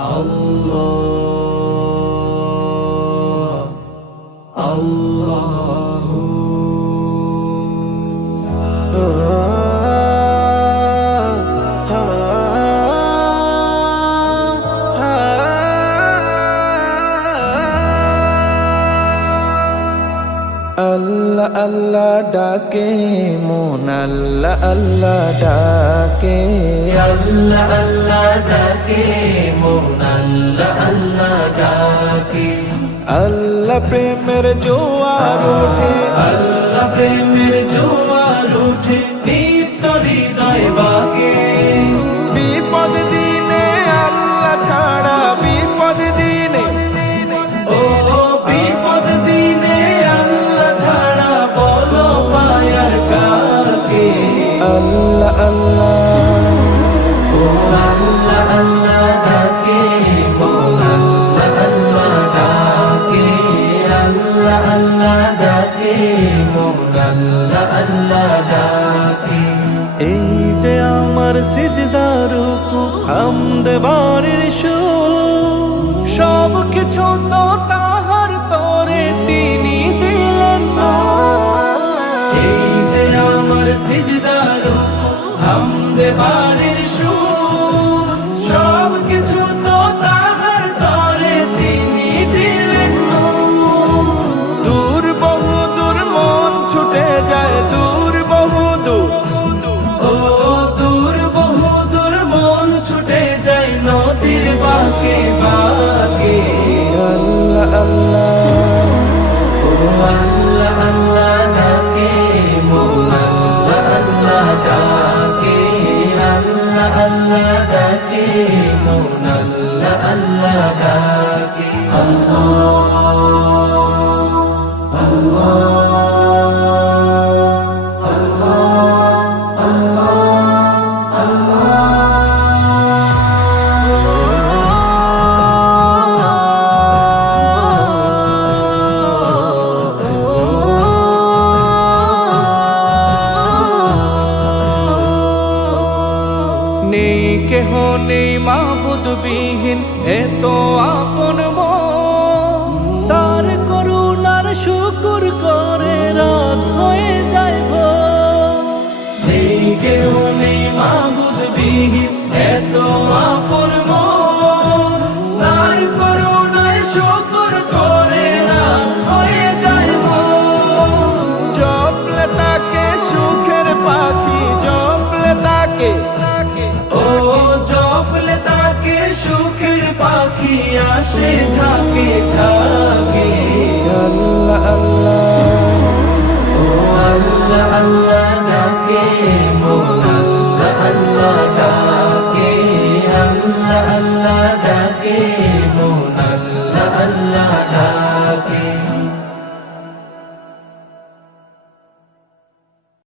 আল্লাহ আল্লাহু আল্লাহ আল্লাহ ডাকে মন আল্লাহ আল্লাহ ডাকে আল্লাহ আল্লাহ ডাকে মন আল্লাহ আল্লাহ ডাকে আল্লাহ প্রেমের জোয়ার ওঠে আল্লাহ প্রেমের জোয়ার ওঠে নিত্য হৃদয় বাকে বিপদ দিনে আল্লাহ ছাড়া বিপদ দিনে ও বিপদ দিনে আল্লাহ ছাড়া বলো পায়ার কাকে আল্লাহ আল্লাহ ও আল্লাহ আল্লাহ ডাকে মন আল্লাহ আল্লাহ ডাকে আল্লাহ আল্লাহ ডাকে মন আল্লাহ আল্লাহ ডাকে এই যে আমার সিজদার রুকু হামদ বাড়ির সুর সব কিছু তো তাহার তরে তিনি দিলেন না এই যে আমার সিজদার হামদ বাড়ির সুর সব কিছু তো তাহার তরে তিনি দিলেন দূর বহু দূর মন ছুটে যায় দূর বহু দূর ও দূর বহু দূর মন ছুটে যায় নদীর বাঁকে বাঁকে আল্লাহ আল্লাহ ও আল্লাহ আল্লাহ ডাকে মন আল্লাহ আল্লাহ ডাকে আল্লাহ আল্লাহ ডাকে মন আল্লাহ আল্লাহ ডাকে নেই কেহ নেই মাবুদ বিহীন এত আপন মন তার করুণার শুকুর করে রাত হয়ে যায় ভোর। নেই কেউ নেই মাবুদ বিহীন এত আপন মন তার করুণার শুকর করে রাত হয়ে যায় মন। জপলে তাকে সুখের পাখি জপলে তাকে ও জপলে তাকে সুখের পাখি আসে ঝাঁকে ঝাঁকে আল্লাহ আল্লাহ ও আল্লাহ আল্লাহ ডাকে মন আল্লাহ আল্লাহ ডাকে আল্লাহ আল্লাহ ডাকে মন আল্লাহ আল্লাহ ডাকে